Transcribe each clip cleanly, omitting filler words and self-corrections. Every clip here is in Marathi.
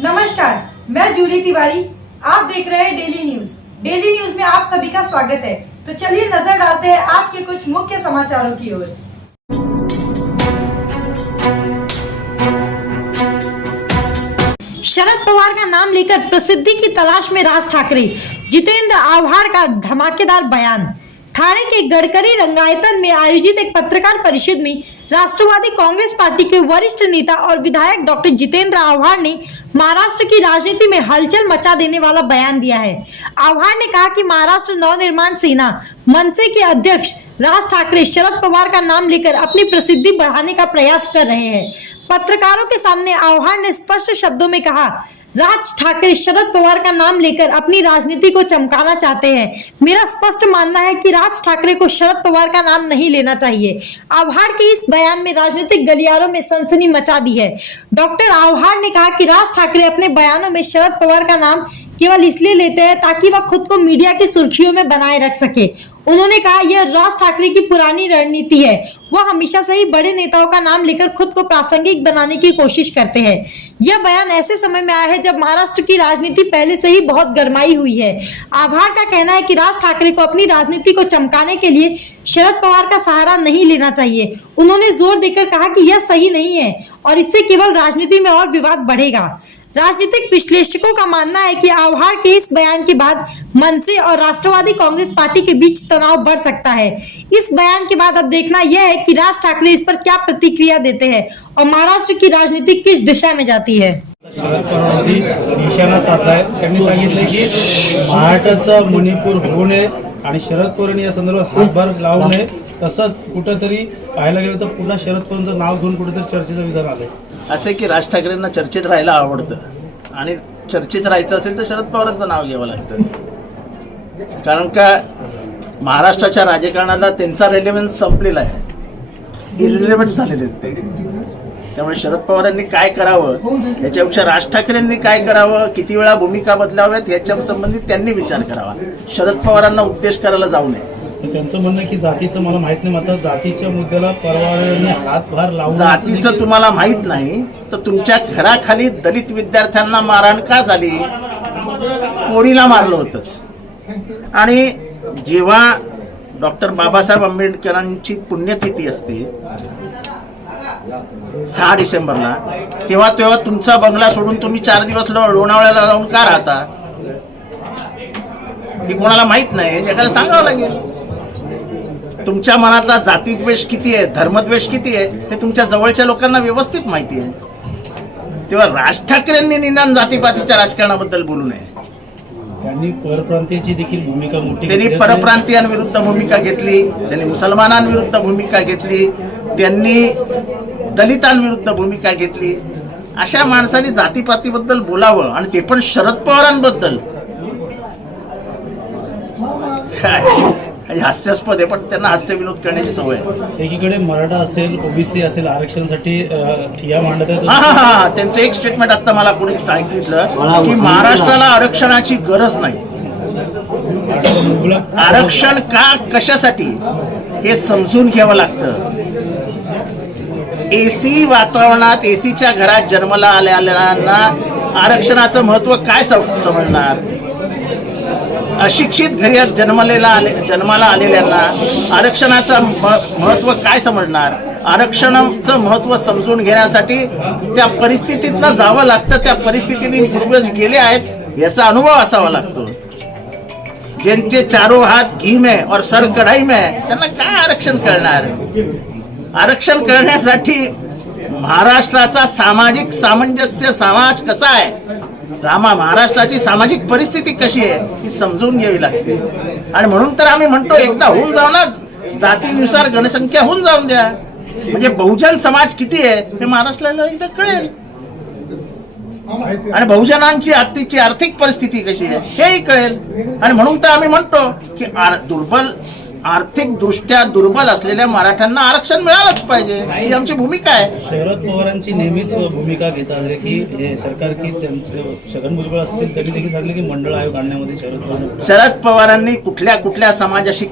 नमस्कार, मैं जूली तिवारी। आप देख रहे हैं डेली न्यूज। डेली न्यूज में आप सभी का स्वागत है। तो चलिए नजर डालते हैं आज के कुछ मुख्य समाचारों की ओर। शरद पवार का नाम लेकर प्रसिद्धि की तलाश में राज ठाकरे, जितेंद्र आव्हाड का धमाकेदार बयान। ठाणे के गडकरी रंगायतन में आयोजित एक पत्रकार परिषद में राष्ट्रवादी कांग्रेस पार्टी के वरिष्ठ नेता और विधायक डॉक्टर जितेंद्र आव्हाड ने महाराष्ट्र की राजनीति में हलचल मचा देने वाला बयान दिया है। आव्हाड ने कहा कि महाराष्ट्र नवनिर्माण सेना मनसे के अध्यक्ष राज ठाकरे शरद पवार का नाम लेकर अपनी प्रसिद्धि बढ़ाने का प्रयास कर रहे हैं। पत्रकारों के सामने आव्हाड ने स्पष्ट शब्दों में कहा, राज ठाकरे शरद पवार का नाम लेकर अपनी राजनीति को चमकाना चाहते हैं। मेरा स्पष्ट मानना है कि राज ठाकरे को शरद पवार का नाम नहीं लेना चाहिए। आव्हाड के इस बयान में राजनीतिक गलियारों में सनसनी मचा दी है। डॉक्टर आव्हाड ने कहा कि राज ठाकरे अपने बयानों में शरद पवार का नाम केवल इसलिए लेते हैं ताकि वह खुद को मीडिया की सुर्खियों में बनाए रख सके। उन्होंने कहा, यह राज ठाकरे की पुरानी रणनीति है। वह हमेशा से ही बड़े नेताओं का नाम लेकर खुद को प्रासंगिक बनाने की कोशिश करते हैं। यह बयान ऐसे समय में आया है जब महाराष्ट्र की राजनीति पहले से ही बहुत गरमाई हुई है। आव्हाड का कहना है कि राज ठाकरे को अपनी राजनीति को चमकाने के लिए शरद पवार का सहारा नहीं लेना चाहिए। उन्होंने जोर देकर कहा कि यह सही नहीं है और इससे केवल राजनीति में और विवाद बढ़ेगा। राजनीतिक विश्लेषकों का मानना है कि आव्हाड के इस बयान के बाद मनसे और राष्ट्रवादी कांग्रेस पार्टी के बीच तनाव बढ़ सकता है। इस बयान के बाद अब देखना यह है कि राज ठाकरे इस पर क्या प्रतिक्रिया देते हैं और महाराष्ट्र की राजनीति किस दिशा में जाती है। शरद पवारांनी निशाणा साधलाय। त्यांनी सांगितले की महाराष्ट्राचा मणिपूर होऊ नये आणि शरद पवारांनी या संदर्भात हातभार लावू नये। तसंच कुठेतरी पाहायला गेलं तर पुन्हा शरद पवारांचं नाव घेऊन कुठेतरी चर्चेचं विधान आलंय। असे की राज ठाकरेंना चर्चेत राहायला आवडतं आणि चर्चेत राहायचं असेल तर शरद पवारांचं नाव घ्यावं लागतं, कारण का महाराष्ट्राच्या राजकारणाला त्यांचा रेलेव्हन्स संपलेला आहे, इरिलेव्हंट झालेले आहेत ते। त्यामुळे शरद पवारांनी काय करावं याच्यापेक्षा राज ठाकरेंनी काय करावं, किती वेळा भूमिका बदलाव्यात याच्या संबंधित त्यांनी विचार करावा। शरद पवारांना उपदेश करायला जाऊ नये। त्यांचं म्हणणं की जातीचं मला माहित नाही, मात्र जातीच्या मुद्द्याला पवारांनी हातभार लावून जातीचं तुम्हाला माहित नाही तर तुमच्या घराखाली दलित विद्यार्थ्यांना मारहाण का झाली? पोरीला मारलं होतं। आणि जेव्हा डॉक्टर बाबासाहेब आंबेडकरांची पुण्यतिथी असते 6 डिसेंबरला, तेव्हा तुमचा बंगला सोडून तुम्ही 4 दिवस लोणावळ्याला जाऊन का राहता? हे कोणाला माहित नाही, जगाला सांगावं लागेल। तुमच्या मनातला जातीद्वेष किती आहे, धर्मद्वेष किती आहे ते तुमच्या जवळच्या लोकांना व्यवस्थित माहिती आहे। तेव्हा राज ठाकरेंनी निदान जातीपातीच्या राजकारणाबद्दल बोलू नये। त्यांनी परप्रांतीयांची देखील भूमिका मोठी त्यांनी परप्रांतीयांविरुद्ध भूमिका घेतली, त्यांनी मुसलमानांविरुद्ध भूमिका घेतली, त्यांनी दलितांविरुद्ध भूमिका घेतली। अशा माणसांनी जातीपातीबद्दल बोलावं आणि ते पण शरद पवारांबद्दल, हास्यास्पद आहे, पण त्यांना हास्य विनोद करण्याची सवय आहे। एकीकडे मराठा असेल, ओबीसी असेल, आरक्षणासाठी ठिया मांडत आहेत। हा त्यांचं एक स्टेटमेंट आता मला कोणी सांगितलं की महाराष्ट्राला आरक्षणाची गरज नाही। आरक्षण का, कशासाठी हे समजून घ्यावं लागतं। एसी वातावरणात, एसीच्या घरात जन्माला आलेल्यांना आरक्षणाचं महत्व काय समजणार? अशिक्षित घरी जन्माला आलेल्यांना आरक्षणाचं महत्व काय समजणार? आरक्षणाचं महत्व समजून घेण्यासाठी त्या परिस्थितीतनं जावं लागतं, त्या परिस्थितीने पूर्वज गेले आहेत याचा अनुभव असावा लागतो। ज्यांचे चारों हात घी में और सर कढ़ाई में, त्यांना काय आरक्षण कळणार? आरक्षण करण्यासाठी महाराष्ट्राचा सामाजिक सामंजस्य समाज कसा आहे, महाराष्ट्राची सामाजिक परिस्थिती कशी आहे ही समजून घ्यावी लागते। आणि म्हणून तर आम्ही म्हणतो एकदा होऊन जाऊ ना, जातीनुसार जनसंख्या होऊन जाऊन द्या, म्हणजे बहुजन समाज किती आहे हे महाराष्ट्राला एकदा कळेल आणि बहुजनांची आर्थिक परिस्थिती कशी आहे हेही कळेल। आणि म्हणून तर आम्ही म्हणतो की आर्थिक दृष्ट्या दुर्बल असलेल्या मराठ्यांना आरक्षण मिळालंच पाहिजे, ही आमची भूमिका आहे। शरद पवारांची नेहमीच भूमिका घेतात की हे सरकार की छगन भुजबळ असतील तरी देखील सांगले की मंडळ आयोग आणण्यामध्ये शरद पवारांनी कुठल्या समाजाशी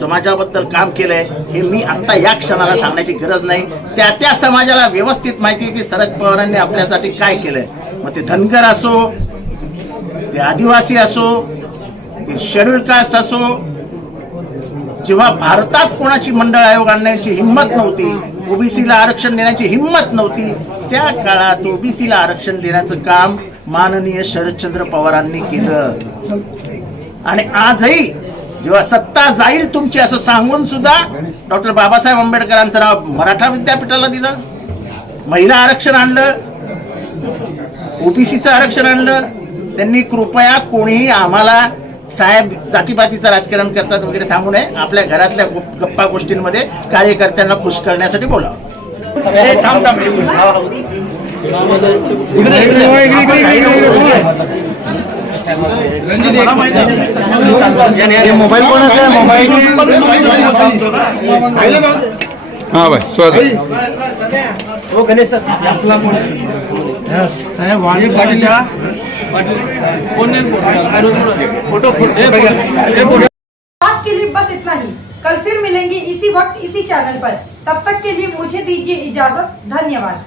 समाजाबद्दल काम केलंय हे मी आता या क्षणाला सांगण्याची गरज नाही। त्या समाजाला व्यवस्थित माहिती आहे की शरद पवारांनी आपल्यासाठी काय केलंय। मग ते धनगर असो, ते आदिवासी असो, ते शेड्यूल कास्ट असो, जेव्हा भारतात कोणाची मंडळ आयोग आणण्याची हिंमत नव्हती, ओबीसीला आरक्षण देण्याची हिंमत नव्हती, त्या काळात ओबीसीला आरक्षण देण्याचं काम माननीय शरदचंद्र पवारांनी केलं. आणि आजही जेव्हा सत्ता जाईल तुमची असं सांगून सुद्धा डॉक्टर बाबासाहेब आंबेडकरांचं नाव मराठा विद्यापीठाला दिलं, महिला आरक्षण आणलं, ओबीसीचं आरक्षण आणलं. त्यांनी कृपया कोणीही आम्हाला साहेब जातीपातीचं राजकारण करतात वगैरे सांगू नये. आपल्या घरातल्या गप्पा गोष्टींमध्ये कार्यकर्त्यांना खुश करण्यासाठी बोलावं. मोबाईल कोणाचा आहे? मोबाईल हाँ भाई स्वागत. आज के लिए बस इतना ही. कल फिर मिलेंगे इसी वक्त इसी चैनल पर. तब तक के लिए मुझे दीजिए इजाजत. धन्यवाद.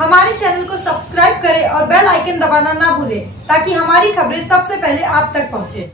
हमारे चैनल को सब्सक्राइब करें और बेल आइकन दबाना ना भूलें ताकि हमारी खबरें सबसे पहले आप तक पहुंचे.